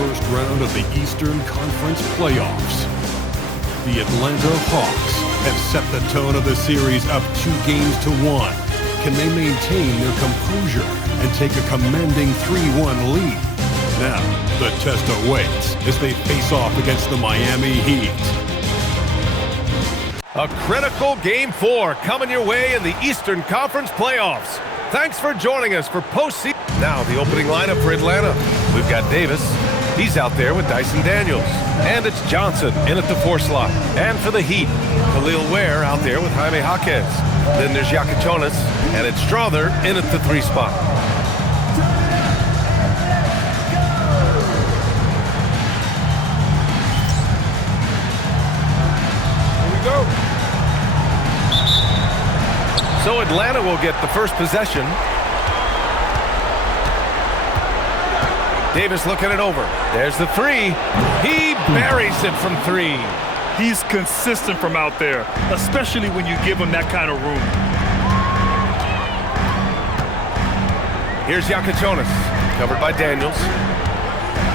first round of the Eastern Conference playoffs. The Atlanta Hawks have set the tone of the series up 2-1. Can they maintain their composure and take a commanding 3-1 lead? Now, the test awaits as they face off against the Miami Heat. A critical Game 4 coming your way in the Eastern Conference playoffs. Thanks for joining us for postseason. Now, the opening lineup for Atlanta. We've got Davis. He's out there with Dyson Daniels. And it's Johnson in at the 4 slot. And for the Heat, Khalil Ware out there with Jaime Jaquez. Then there's Yakatonis, and it's Strother in at the 3 spot. Here we go. So Atlanta will get the first possession. Davis looking it over. There's the 3. He buries it from 3. He's consistent from out there, especially when you give him that kind of room. Here's Yakatonis, covered by Daniels.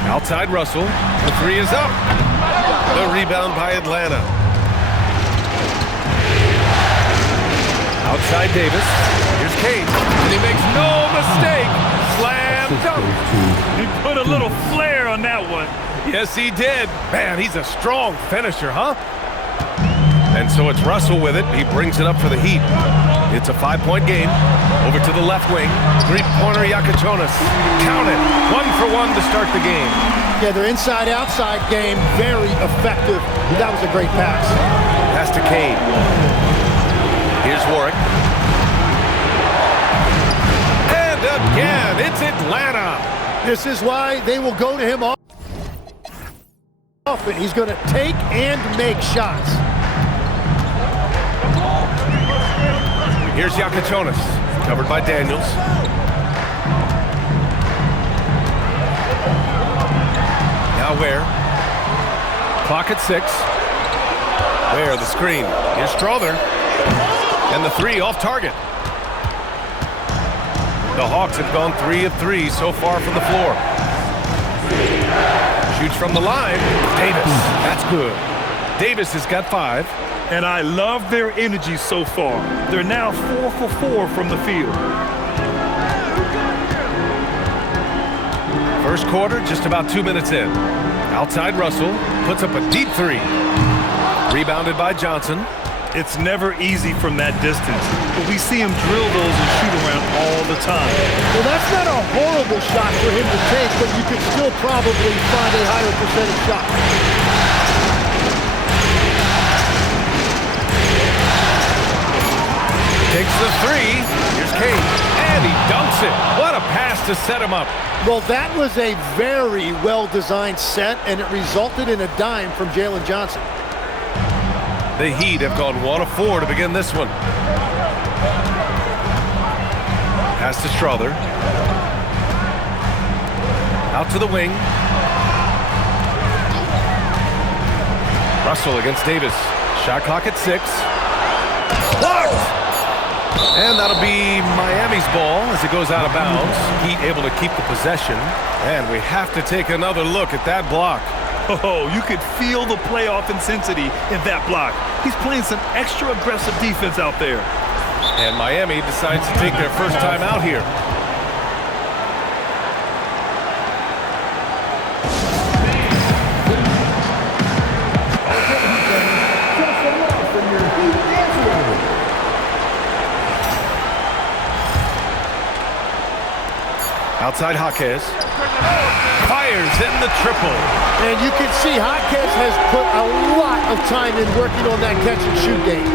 Outside Russell. The 3 is up. The rebound by Atlanta. Outside Davis. Here's Cade. And he makes no mistake. Slam dunk. He put a little flair on that one. Yes, he did. Man, he's a strong finisher, huh? And so it's Russell with it. He brings it up for the Heat. It's a 5-point game. Over to the left wing. 3-pointer Yakatonis. Count it. 1 for 1 to start the game. Yeah, their inside-outside game, very effective. That was a great pass. Pass to Cade. Here's Warwick. And again, it's Atlanta. This is why they will go to him often. He's going to take and make shots. Here's Yakatonis, covered by Daniels. Now Ware. Clock at 6. Ware, the screen. Here's Strother. And the 3 off target. The Hawks have gone 3 of 3 so far from the floor. Shoots from the line. Davis. That's good. Davis has got 5. And I love their energy so far. They're now 4 for 4 from the field. First quarter, just about 2 minutes in. Outside Russell. Puts up a deep 3. Rebounded by Johnson. It's never easy from that distance, but we see him drill those and shoot around all the time. Well, that's not a horrible shot for him to take, but you could still probably find a higher percentage shot. Takes the 3. Here's Cade. And he dunks it. What a pass to set him up. Well, that was a very well-designed set, and it resulted in a dime from Jalen Johnson. The Heat have gone 1 of 4 to begin this one. Pass to Strother. Out to the wing. Russell against Davis. Shot clock at 6. Blocked! And that'll be Miami's ball as it goes out of bounds. Heat able to keep the possession. And we have to take another look at that block. Oh, you could feel the playoff intensity in that block. He's playing some extra aggressive defense out there. And Miami decides to take their first time out here. Outside Jaquez. Fires in the triple. And you can see Jaquez has put a lot of time in working on that catch and shoot game.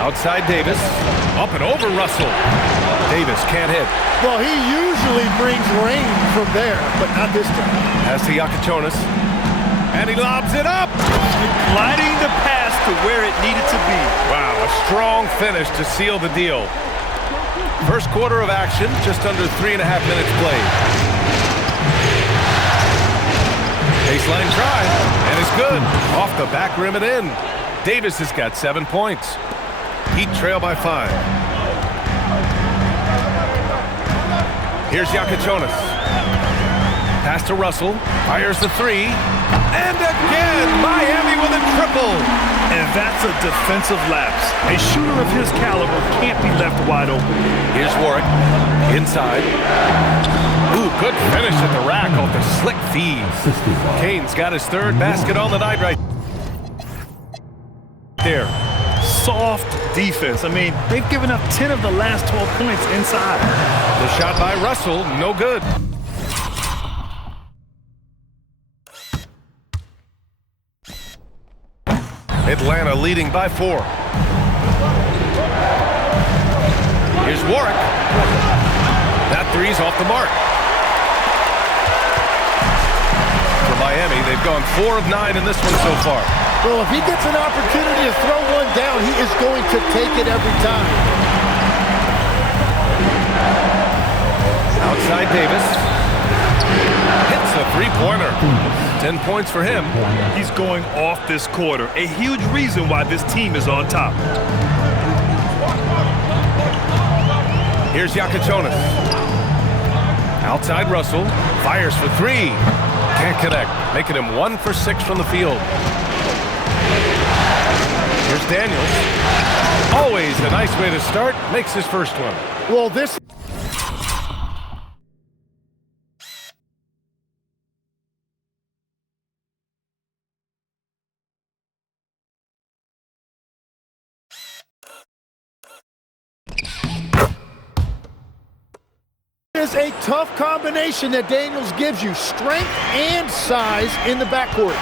Outside Davis. Up and over Russell. Davis can't hit. Well, he usually brings rain from there, but not this time. Pass to Yakatonis. And he lobs it up. Gliding the pass to where it needed to be. Wow, a strong finish to seal the deal. First quarter of action, just under 3.5 minutes played. Baseline try, and it's good. good. Off the back rim and in. Davis has got 7 points. Heat trail by 5. Here's Jakučionis. Pass to Russell. Fires the 3. And again, Miami with a triple. And that's a defensive lapse. A shooter of his caliber can't be left wide open. Here's Warwick. Inside. Ooh, good finish at the rack off the slick feed. Kane's got his 3rd basket on the night right there. Soft defense. I mean, they've given up 10 of the last 12 points inside. The shot by Russell, no good. Atlanta leading by 4. Here's Warwick. That 3's off the mark. For Miami, they've gone 4 of 9 in this one so far. Well, if he gets an opportunity to throw one down, he is going to take it every time. Outside Davis. Hits a 3-pointer. 10 points for him. He's going off this quarter. A huge reason why this team is on top. Here's Jakučionis. Outside Russell. Fires for 3. Can't connect. Making him 1 for 6 from the field. Here's Daniels. Always a nice way to start. Makes his first one. Well, this... is a tough combination that Daniels gives you. Strength and size in the backcourt.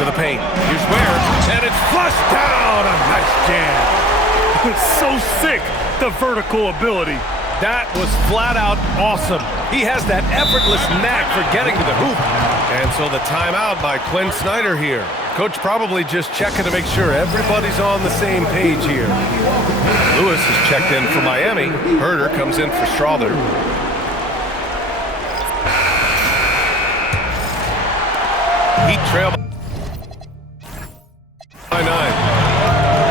To the paint. Here's Ware. And it's flushed down. A nice jam. It's so sick, the vertical ability. That was flat out awesome. He has that effortless knack for getting to the hoop. And so the timeout by Quinn Snyder here. Coach probably just checking to make sure everybody's on the same page here. Lewis is checked in for Miami. Herder comes in for Strawther. Heat trail by 9.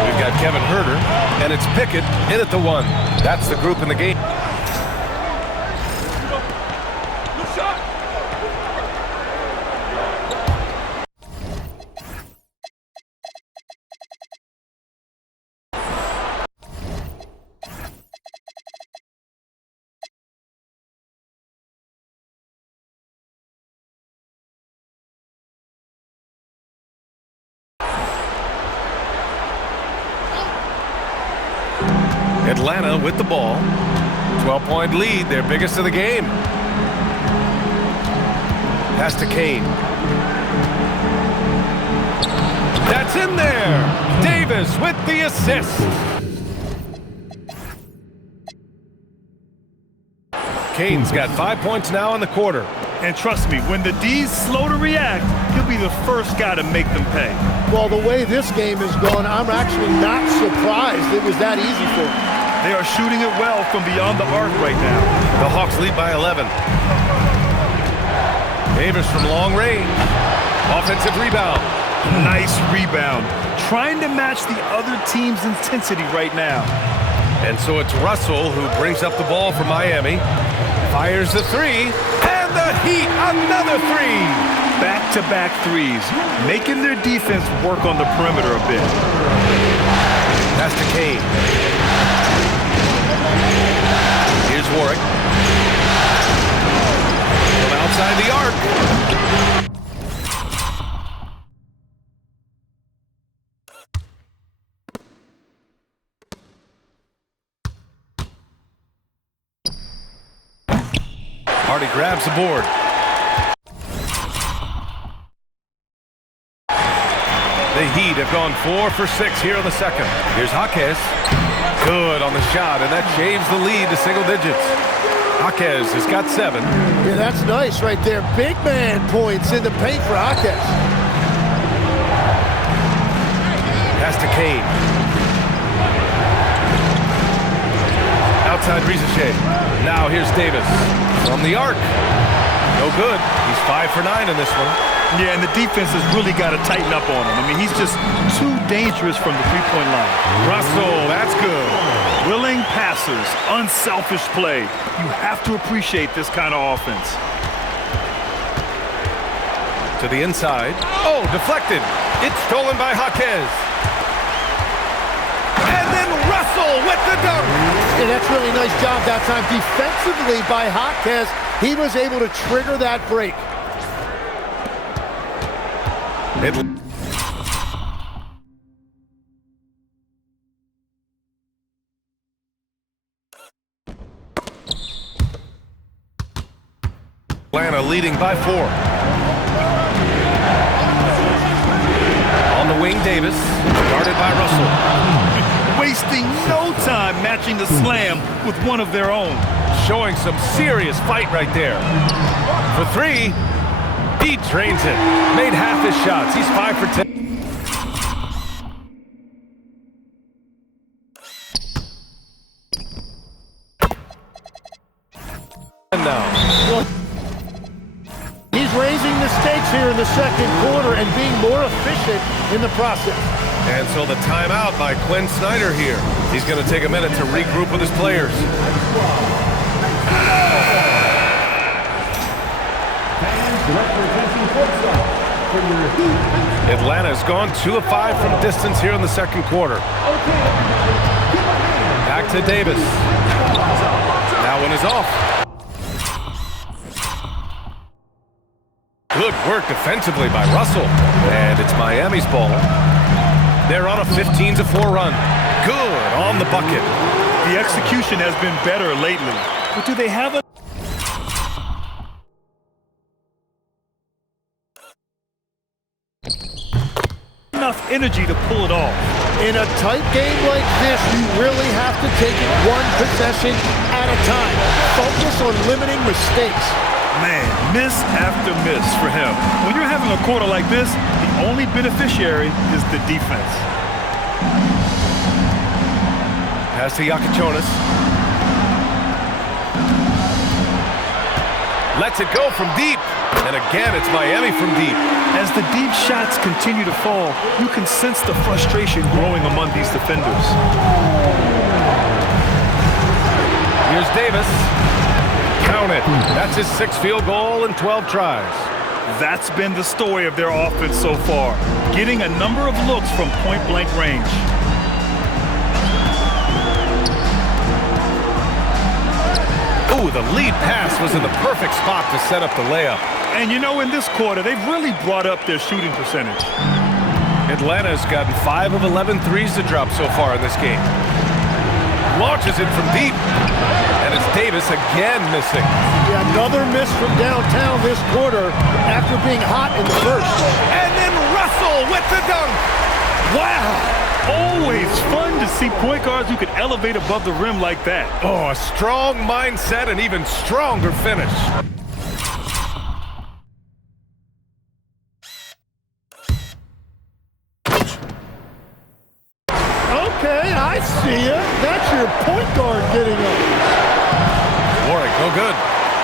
We've got Kevin Herder, and it's Pickett in at the 1. That's the group in the game. Atlanta with the ball. 12-point lead, their biggest of the game. Pass to Kane. That's in there. Davis with the assist. Kane's got 5 points now in the quarter. And trust me, when the D's slow to react, he'll be the first guy to make them pay. Well, the way this game is going, I'm actually not surprised it was that easy for them. They are shooting it well from beyond the arc right now. The Hawks lead by 11. Davis from long range. Offensive rebound. Nice rebound. Trying to match the other team's intensity right now. And so it's Russell who brings up the ball for Miami. Fires the 3. And the Heat, another 3. Back-to-back threes, making their defense work on the perimeter a bit. Pass to Kane. Here's Warwick. From outside the arc. Hardy grabs the board. The Heat have gone 4 for 6 here in the second. Here's Jaquez. Good on the shot, and that shaves the lead to single digits. Jaquez has got 7. Yeah, that's nice right there. Big man points in the paint for Jaquez. Pass to Kane. Outside Rizachet. Now here's Davis from the arc. No good. He's 5 for 9 in this one. Yeah, and the defense has really got to tighten up on him. I mean, he's just too dangerous from the three-point line. Russell, that's good. Willing passers, unselfish play. You have to appreciate this kind of offense. To the inside. Oh, deflected. It's stolen by Jaquez. And then Russell with the dunk. Yeah, that's really nice job that time defensively by Jaquez. He was able to trigger that break. Atlanta leading by 4. On the wing, Davis, guarded by Russell. Wasting no time matching the slam with one of their own. Showing some serious fight right there. For 3, he drains it. Made half his shots. He's 5 for 10. And now. Well, he's raising the stakes here in the second quarter and being more efficient in the process. And so the timeout by Quinn Snyder here. He's going to take a minute to regroup with his players. Atlanta's gone 2 of 5 from distance here in the second quarter. Back to Davis. That one is off. Good work defensively by Russell. And it's Miami's ball. They're on a 15-4 run. Good on the bucket. The execution has been better lately. But do they have enough energy to pull it off? In a tight game like this, you really have to take it one possession at a time. Focus on limiting mistakes. Man, miss after miss for him. When you're having a quarter like this, the only beneficiary is the defense. Pass to Iaquinconis. Lets it go from deep. And again, it's Miami from deep. As the deep shots continue to fall, you can sense the frustration growing among these defenders. Here's Davis. Count it. That's his 6th field goal in 12 tries. That's been the story of their offense so far, getting a number of looks from point-blank range. Ooh, the lead pass was in the perfect spot to set up the layup. And you know, in this quarter, they've really brought up their shooting percentage. Atlanta's gotten 5 of 11 threes to drop so far in this game. Launches it from deep. And it's Davis again missing. Yeah, another miss from downtown this quarter after being hot in the first. And then Russell with the dunk. Wow! Always fun to see point guards who can elevate above the rim like that. Oh, a strong mindset and even stronger finish. Okay, I see you. That's your point guard getting up. Warwick, no good.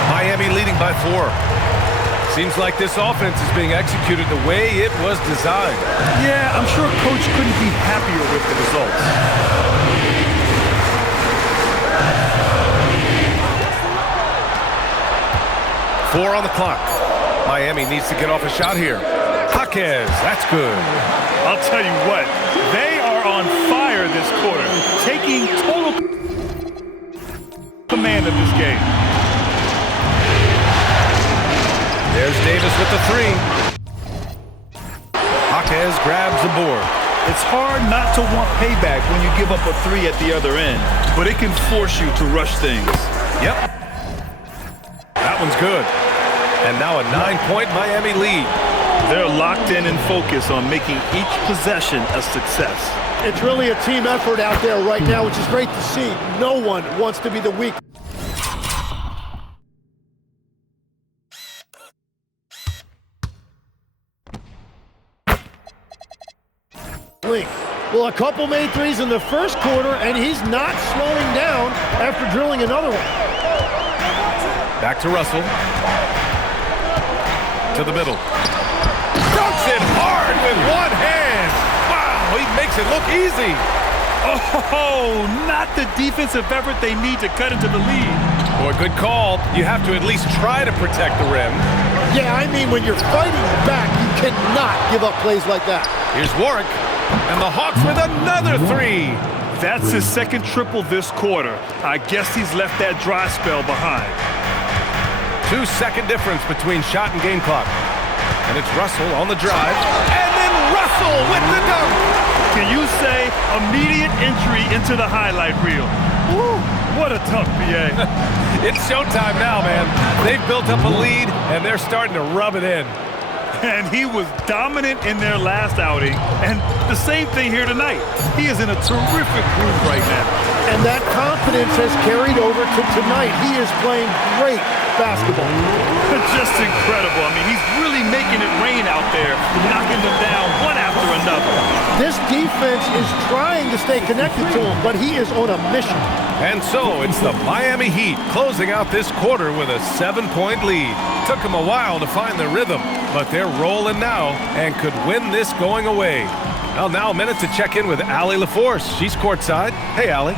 Miami leading by 4. Seems like this offense is being executed the way it was designed. Yeah, I'm sure Coach couldn't be happier with the results. Four on the clock. Miami needs to get off a shot here. Jaquez, that's good. I'll tell you what, they are on fire this quarter, taking total command of this game. There's Davis with the 3. Jaquez grabs the board. It's hard not to want payback when you give up a 3 at the other end, but it can force you to rush things. Yep. That one's good. And now a 9-point Miami lead. They're locked in and focused on making each possession a success. It's really a team effort out there right now, which is great to see. No one wants to be the weak. Well, a couple made threes in the first quarter, and he's not slowing down after drilling another one. Back to Russell. to the middle. Dunks it hard with one hand. Wow, he makes it look easy. Oh, not the defensive effort they need to cut into the lead. Boy, good call. You have to at least try to protect the rim. Yeah, I mean, when you're fighting back, you cannot give up plays like that. Here's Warwick, and the Hawks with another three. That's his second triple this quarter. I guess he's left that dry spell behind. 2-second difference between shot and game clock. And it's Russell on the drive, and then Russell with the dunk. Can you say immediate entry into the highlight reel? Woo, what a tough BA. It's showtime now, man. They've built up a lead, and they're starting to rub it in. And he was dominant in their last outing, and the same thing here tonight. He is in a terrific groove right now. And that confidence has carried over to tonight. He is playing great basketball. Just incredible. I mean, he's really making it rain out there, knocking them down one after another. This defense is trying to stay connected to him, but he is on a mission. And so it's the Miami Heat closing out this quarter with a 7-point lead. Took them a while to find their rhythm, but they're rolling now and could win this going away. Well, now a minute to check in with Allie LaForce. She's courtside. Hey, Allie.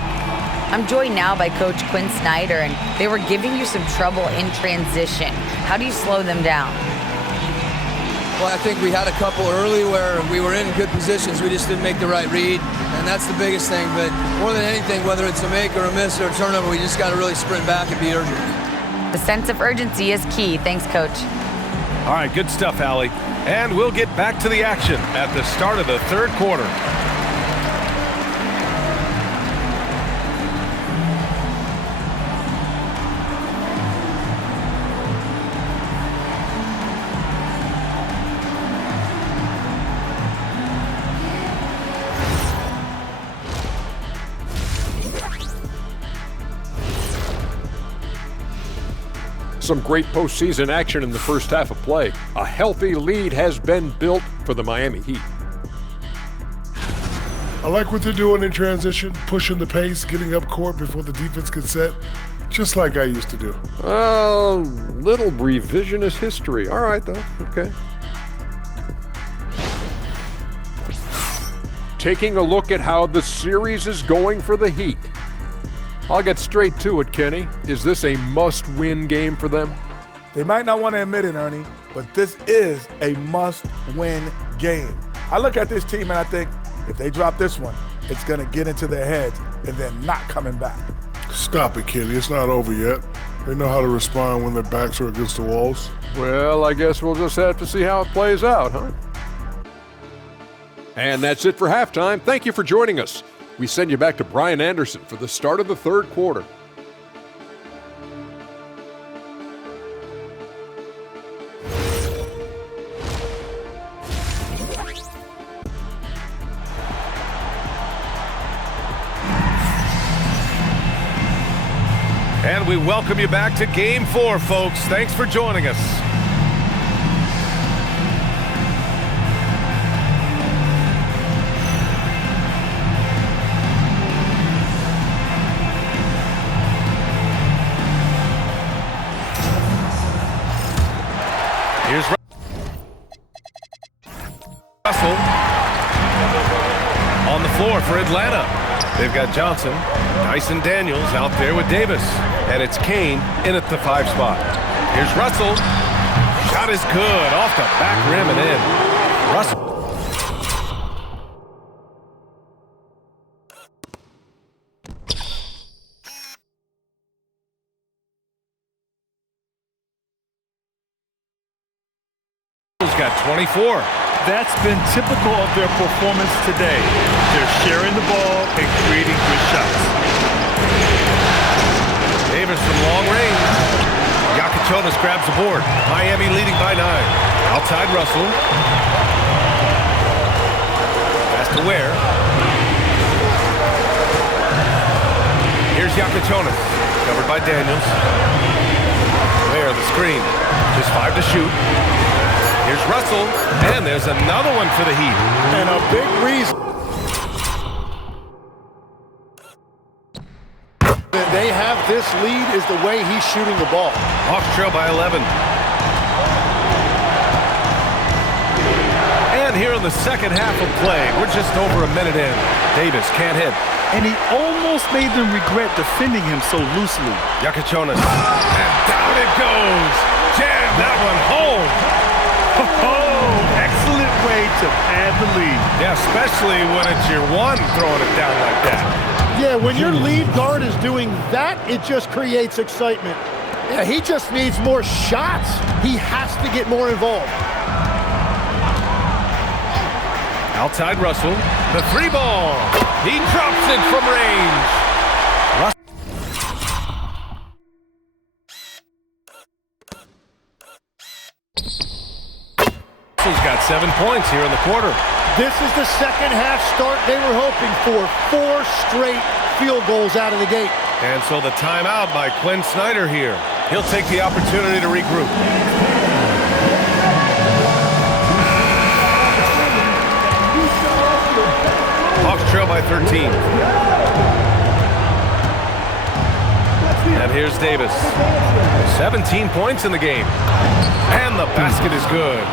I'm joined now by Coach Quinn Snyder, and they were giving you some trouble in transition. How do you slow them down? Well, I think we had a couple early where we were in good positions. We just didn't make the right read, and that's the biggest thing. But more than anything, whether it's a make or a miss or a turnover, we just got to really sprint back and be urgent. The sense of urgency is key. Thanks, Coach. All right, good stuff, Allie. And we'll get back to the action at the start of the third quarter. Some great postseason action in the first half of play. A healthy lead has been built for the Miami Heat. I like what they're doing in transition, pushing the pace, getting up court before the defense gets set, just like I used to do. Little revisionist history. All right, though. Okay. Taking a look at how the series is going for the Heat. I'll get straight to it, Kenny. Is this a must-win game for them? They might not want to admit it, Ernie, but this is a must-win game. I look at this team and I think if they drop this one, it's going to get into their heads and then not coming back. Stop it, Kenny. It's not over yet. They know how to respond when their backs are against the walls. Well, I guess we'll just have to see how it plays out, huh? And that's it for halftime. Thank you for joining us. We send you back to Brian Anderson for the start of the third quarter. And we welcome you back to Game 4, folks. Thanks for joining us. Here's Russell on the floor for Atlanta. They've got Johnson, Dyson Daniels out there with Davis, and it's Kane in at the 5 spot. Here's Russell. Shot is good off the back rim and in. Russell. Got 24. That's been typical of their performance today. They're sharing the ball and creating good shots. Davis from long range. Yakachonis grabs the board. Miami leading by 9. Outside Russell. Pass to Ware. Here's Yakachonis. Covered by Daniels. Ware the screen. Just 5 to shoot. Here's Russell, and there's another one for the Heat. And a big reason they have this lead is the way he's shooting the ball. Hawks trail by 11. here in the second half of play. We're just over a minute in. Davis can't hit. And he almost made them regret defending him so loosely. Yakachonas. And down it goes. Jam that one home. Oh, excellent way to pad the lead. Yeah, especially when it's your one throwing it down like that. Yeah, when your lead guard is doing that, it just creates excitement. Yeah, he just needs more shots. He has to get more involved. Outside Russell, the 3-ball. He drops it from range. Russell's got 7 points here in the quarter. This is the second half start they were hoping for. 4 straight field goals out of the gate. And so the timeout by Quinn Snyder here. He'll take the opportunity to regroup. Hawks trail by 13. And here's Davis. 17 points in the game. And the basket is good.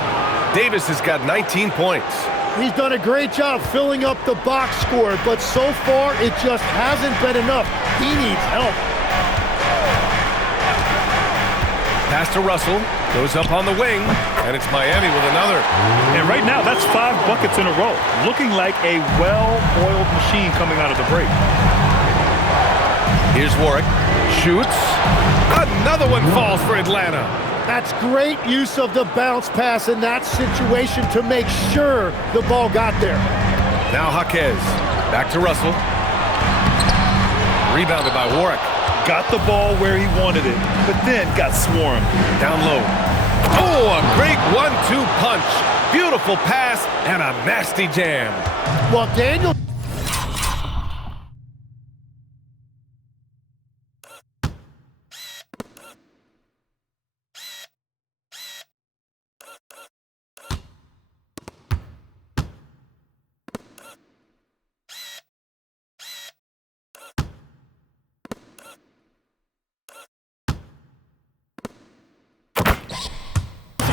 Davis has got 19 points. He's done a great job filling up the box score, but so far it just hasn't been enough. He needs help. Pass to Russell. Goes up on the wing. And it's Miami with another. And right now, that's 5 buckets in a row. Looking like a well-oiled machine coming out of the break. Here's Warwick. Shoots. Another one falls for Atlanta. That's great use of the bounce pass in that situation to make sure the ball got there. Now Jaquez. Back to Russell. Rebounded by Warwick. Got the ball where he wanted it, but then got swarmed. Down low. Oh, a great 1-2 punch. Beautiful pass and a nasty jam. Well, Daniel...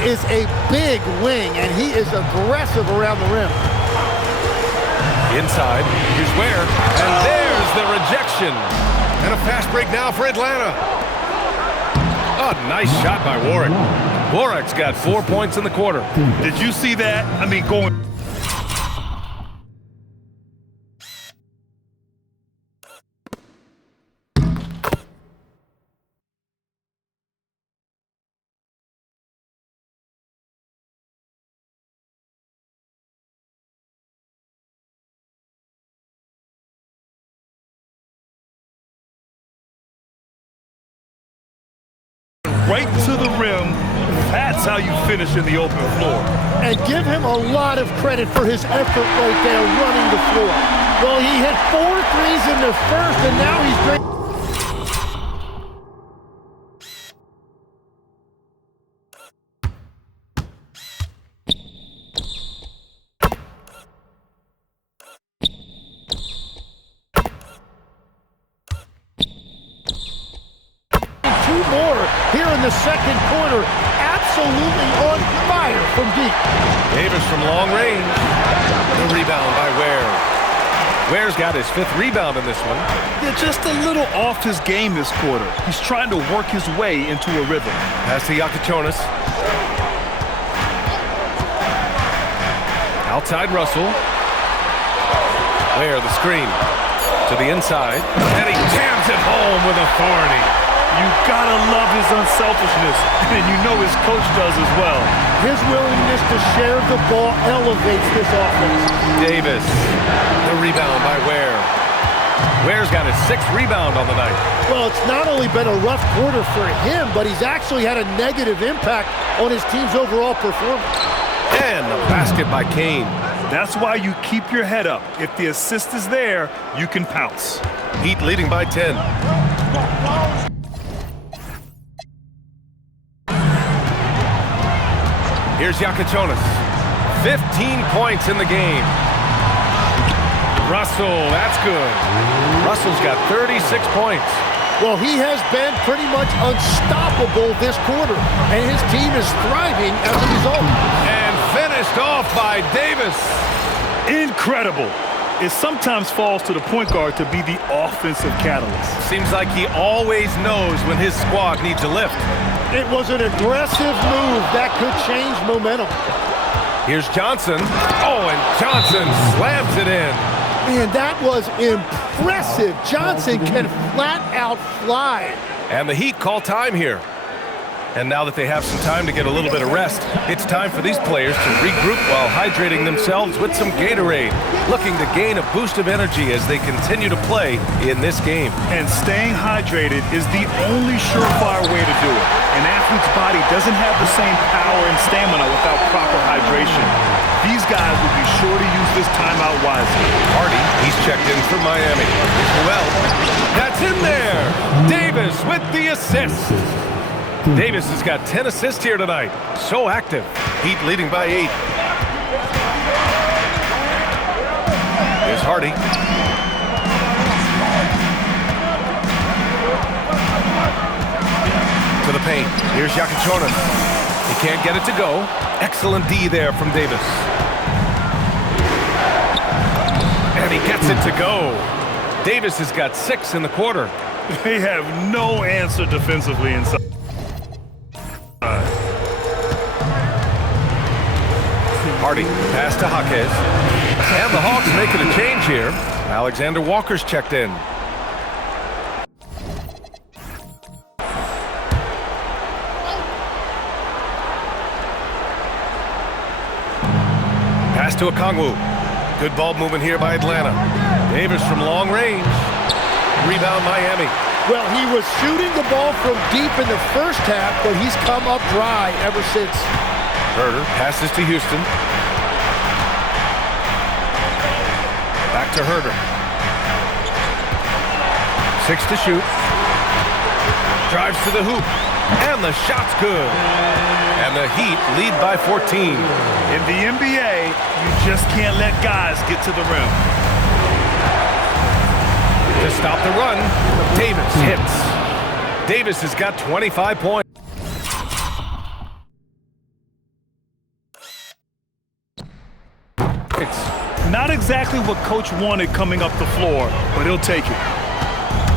is a big wing, and he is aggressive around the rim. Inside, here's Ware, and there's the rejection. And a fast break now for Atlanta. A nice shot by Warwick. Warwick's got 4 points in the quarter. Did you see that? I mean, going... right to the rim. That's how you finish in the open floor. And give him a lot of credit for his effort right there running the floor. Well, he hit 4 threes in the first, and now he's great. Here in the second quarter, absolutely on fire from deep. Davis from long range. The rebound by Ware. Ware's got his 5th rebound in this one. Yeah, just a little off his game this quarter. He's trying to work his way into a rhythm. Pass to Yakachonas. Outside Russell. Ware, the screen. To the inside. And he jams it home with authority. You gotta love his unselfishness, and you know his coach does as well. His willingness to share the ball elevates this offense. Davis, the rebound by Ware. Ware's got his 6th rebound on the night. Well, it's not only been a rough quarter for him, but he's actually had a negative impact on his team's overall performance. And the basket by Kane. That's why you keep your head up. If the assist is there, you can pounce. Heat leading by 10. Here's Yakachonas. 15 points in the game. Russell, that's good. Russell's got 36 points. Well, he has been pretty much unstoppable this quarter, and his team is thriving as a result. And finish Finished off by Davis. Incredible. It sometimes falls to the point guard to be the offensive catalyst. Seems like he always knows when his squad needs a lift. It was an aggressive move that could change momentum. Here's Johnson. Oh, and Johnson slams it in. Man, that was impressive. Johnson can flat out fly. And the Heat call time here. And now that they have some time to get a little bit of rest, it's time for these players to regroup while hydrating themselves with some Gatorade, looking to gain a boost of energy as they continue to play in this game. And staying hydrated is the only surefire way to do it. An athlete's body doesn't have the same power and stamina without proper hydration. These guys will be sure to use this timeout wisely. Hardy, he's checked in for Miami. Well, that's in there. Davis with the assist. Davis has got 10 assists here tonight. So active. Heat leading by 8. Here's Hardy. To the paint. Here's Yakachona. He can't get it to go. Excellent D there from Davis. And he gets it to go. Davis has got 6 in the quarter. They have no answer defensively inside. Hardy, pass to Jaquez. And the Hawks making a change here. Alexander Walker's checked in. Pass to Okongwu. Good ball movement here by Atlanta. Davis from long range. Rebound Miami. Well, he was shooting the ball from deep in the first half, but he's come up dry ever since. Herder passes to Houston. Back to Herder. 6 to shoot. Drives to the hoop. And the shot's good. And the Heat lead by 14. In the NBA, you just can't let guys get to the rim. To stop the run, Davis hits. Davis has got 25 points. Not exactly what Coach wanted coming up the floor, but he'll take it.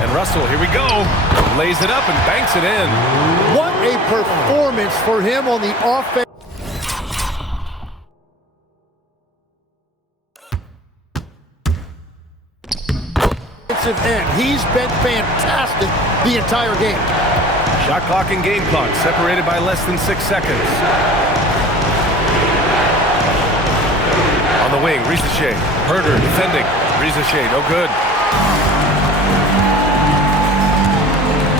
And Russell, here we go. Lays it up and banks it in. What a performance for him on the offense. End. He's been fantastic the entire game. Shot clock and game clock separated by less than 6 seconds. On the wing, Risache. Herder defending. Risache, no good.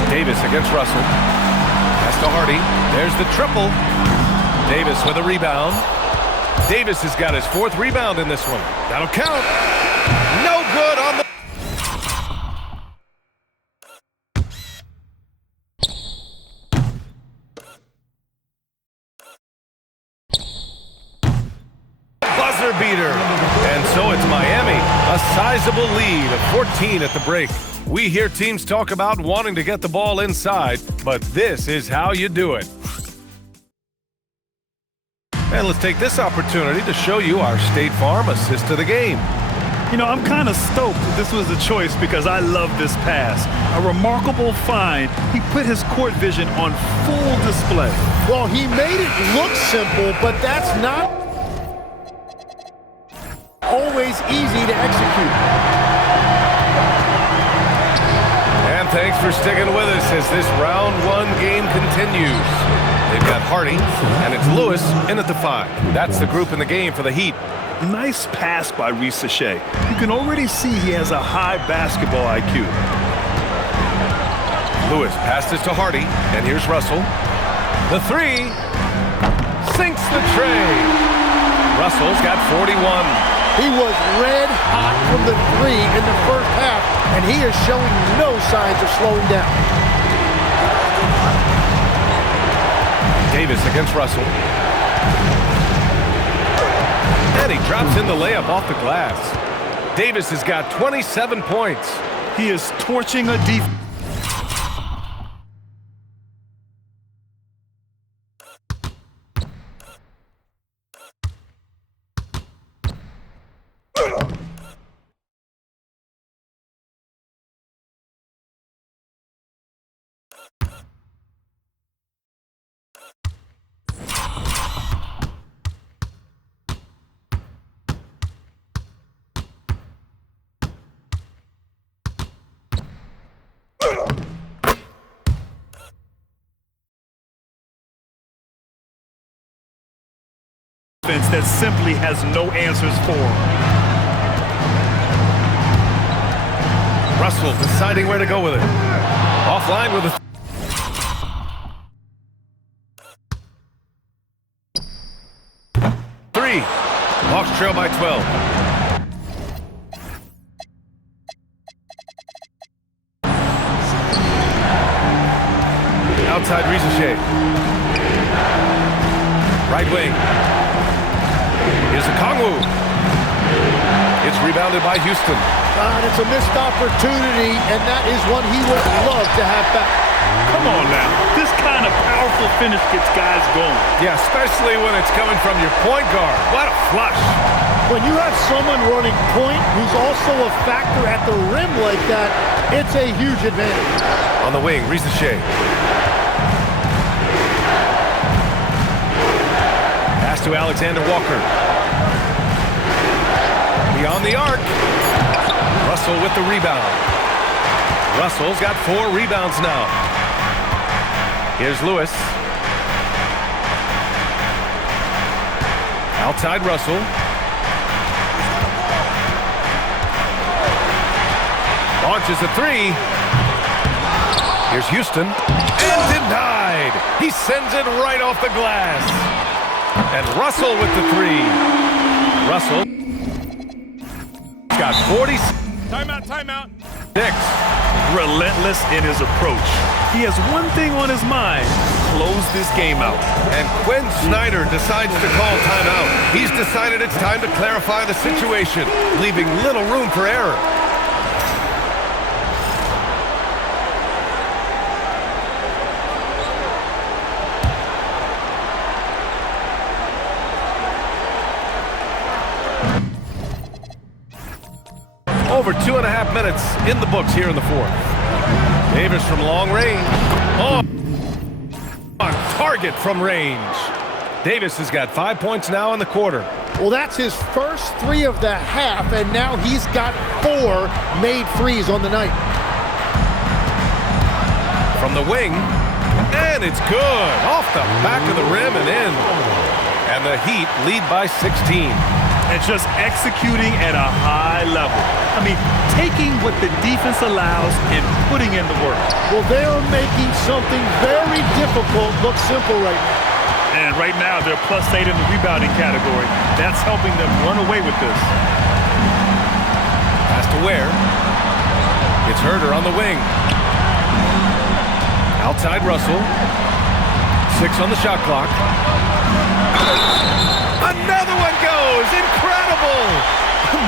Davis against Russell. Pass to Hardy. There's the triple. Davis with a rebound. Davis has got his 4th rebound in this one. That'll count. No good on the... buzzer beater. And so it's Miami, a sizable lead of 14 at the break. We hear teams talk about wanting to get the ball inside, but this is how you do it. And let's take this opportunity to show you our State Farm assist of the game. You know, I'm kind of stoked this was a choice because I love this pass. A remarkable find. He put his court vision on full display. Well, he made it look simple, but that's not always easy to execute. And thanks for sticking with us as this round 1 game continues. They've got Hardy, and it's Lewis in at the 5. That's the group in the game for the Heat. Nice pass by Risache. You can already see he has a high basketball IQ. Lewis passes to Hardy, and here's Russell. The 3 sinks the tray. Russell's got 41. He was red hot from the 3 in the first half, and he is showing no signs of slowing down. Davis against Russell. And he drops in the layup off the glass. Davis has got 27 points. He is torching a defense. that simply has no answers for him. Russell deciding where to go with it. Offline with a... three. Hawks trail by 12. Outside Rizachet. Right wing. Here's a Kongwu. It's rebounded by Houston. And it's a missed opportunity, and that is one he would love to have back. Come on now. This kind of powerful finish gets guys going. Yeah, especially when it's coming from your point guard. What a flush. When you have someone running point who's also a factor at the rim like that, it's a huge advantage. On the wing, Rizachet. Pass to Alexander Walker. Beyond the arc. Russell with the rebound. Russell's got 4 rebounds now. Here's Lewis. Outside Russell. Launches a 3. Here's Houston. And denied. He sends it right off the glass. And Russell with the 3. Russell got 40. Timeout. 6. Relentless in his approach. He has one thing on his mind: close this game out. And Quinn Snyder decides to call timeout. He's decided it's time to clarify the situation, leaving little room for error. Over 2.5 minutes in the books here in the fourth. Davis from long range. Oh, on target from range. Davis has got 5 points now in the quarter. Well, that's his first 3 of the half, and now he's got 4 made threes on the night. From the wing, and it's good. Off the back of the rim and in. And the Heat lead by 16. And just executing at a high level. I mean, taking what the defense allows and putting in the work. Well, they are making something very difficult look simple right now. And right now, they're +8 in the rebounding category. That's helping them run away with this. Pass to Ware. It's Herter on the wing. Outside Russell. 6 on the shot clock. Another one goes! Incredible!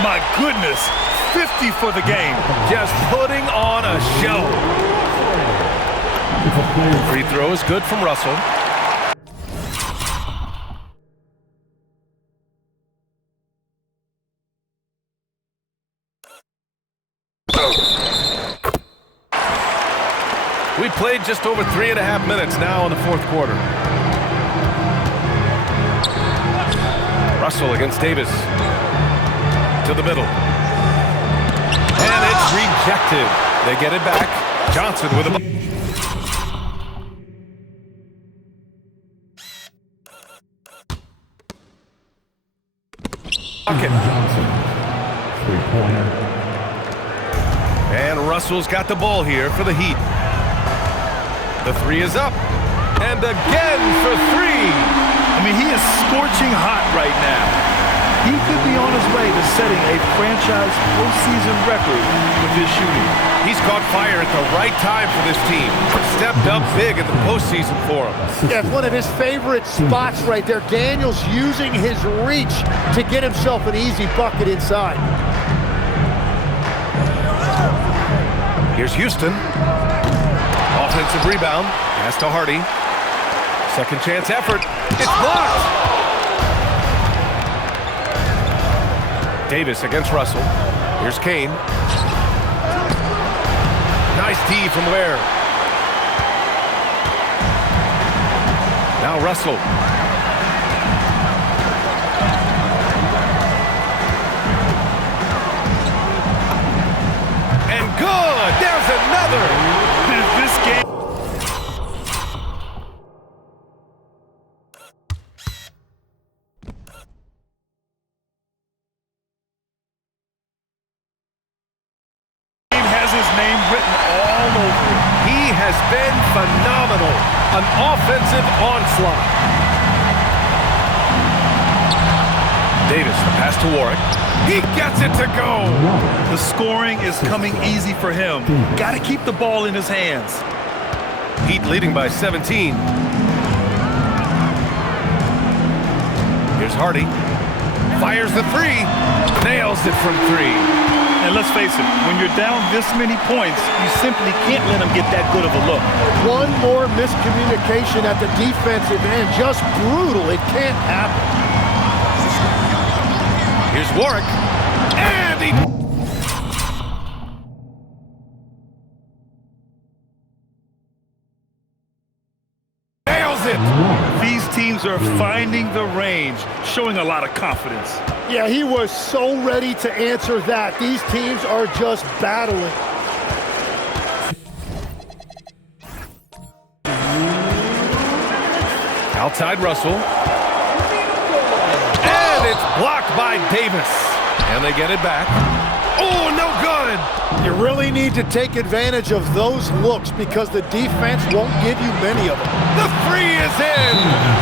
My goodness, 50 for the game. Just putting on a show. Free throw is good from Russell. We played just over 3.5 minutes now in the fourth quarter. Russell against Davis. To the middle. And it's rejected. They get it back. Johnson with a... bucket. And Russell's got the ball here for the Heat. The 3 is up. And again for 3. I mean, he is scorching hot right now. He could be on his way to setting a franchise postseason record with his shooting. He's caught fire at the right time for this team. Stepped up big in the postseason for him. Yeah, it's one of his favorite spots right there. Daniels using his reach to get himself an easy bucket inside. Here's Houston. Offensive rebound. Pass to Hardy. Second chance effort. It's blocked. Davis against Russell. Here's Kane. Nice D from Ware. Now Russell. And good. There's another. This game. An offensive onslaught. Davis, the pass to Warwick. He gets it to go. The scoring is coming easy for him. Got to keep the ball in his hands. Heat leading by 17. Here's Hardy. Fires the three. Nails it from three. And let's face it, when you're down this many points, you simply can't let them get that good of a look. One more miscommunication at the defensive end. Just brutal. It can't happen. Here's Warwick. And he... nails it. These teams are finding the range, showing a lot of confidence. Yeah, he was so ready to answer that. These teams are just battling. Outside Russell. And it's blocked by Davis. And they get it back. Oh, no good. You really need to take advantage of those looks because the defense won't give you many of them. The three is in.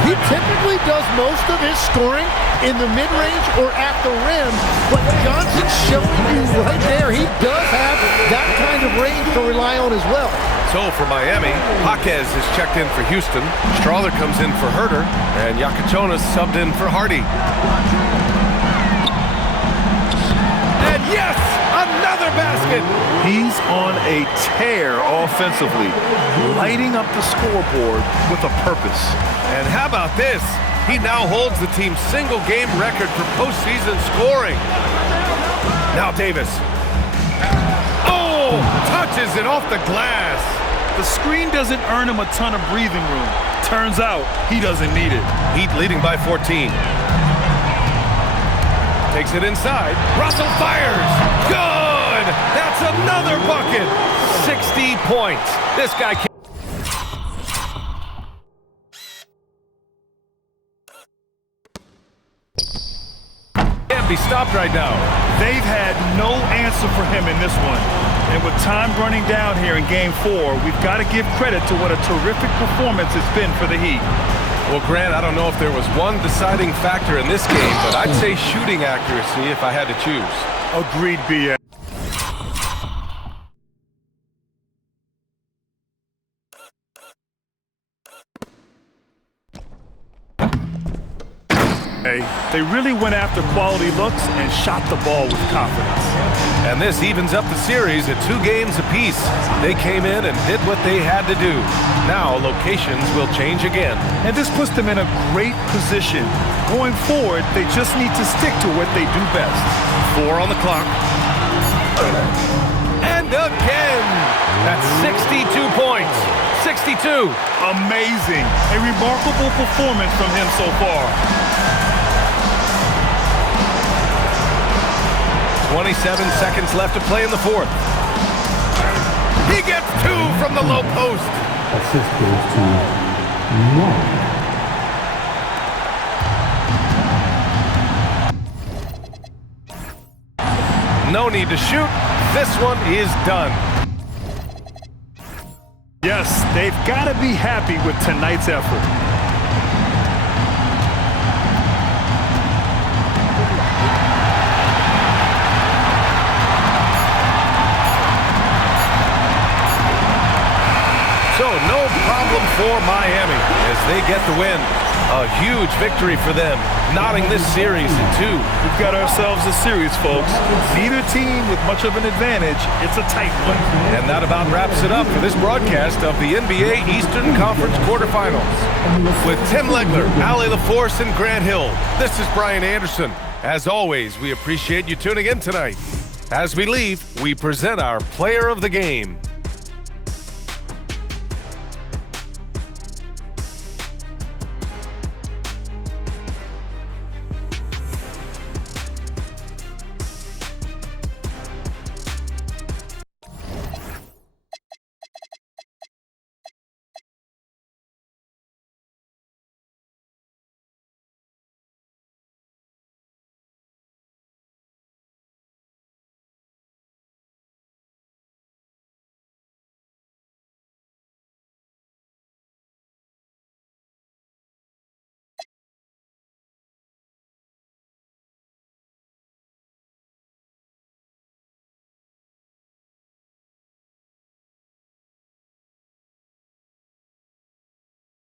He typically does most of his scoring in the mid-range or at the rim, but Johnson's showing you right there he does have that kind of range to rely on as well. So for Miami, Jaquez is checked in for Houston, Strawler comes in for Herter, and Yakachonas subbed in for Hardy. And yes, another basket! He's on a tear offensively, lighting up the scoreboard with a purpose. And how about this? He now holds the team's single-game record for postseason scoring. Now Davis. Oh, touches it off the glass. The screen doesn't earn him a ton of breathing room. Turns out, he doesn't need it. Heat leading by 14. Takes it inside. Russell fires. Good! That's another bucket. 60 points. This guy can't... can't be stopped right now. They've had no answer for him in this one. And with time running down here in Game 4, we've got to give credit to what a terrific performance it's been for the Heat. Well, Grant, I don't know if there was one deciding factor in this game, but I'd say shooting accuracy if I had to choose. Agreed, BS. They really went after quality looks and shot the ball with confidence. And this evens up the series at 2 games apiece. They came in and did what they had to do. Now locations will change again. And this puts them in a great position. Going forward, they just need to stick to what they do best. 4 on the clock. And again! That's 62 points. 62. Amazing. A remarkable performance from him so far. 27 seconds left to play in the 4th. He gets 2 from the low post. Assist goes to Mark. No need to shoot. This one is done. Yes, they've got to be happy with tonight's effort. So no problem for Miami as they get the win. A huge victory for them, knotting this series in 2. We've got ourselves a series, folks. Neither team with much of an advantage. It's a tight one. And that about wraps it up for this broadcast of the NBA Eastern Conference quarterfinals. With Tim Legler, Allie LaForce, and Grant Hill, this is Brian Anderson. As always, we appreciate you tuning in tonight. As we leave, we present our player of the game.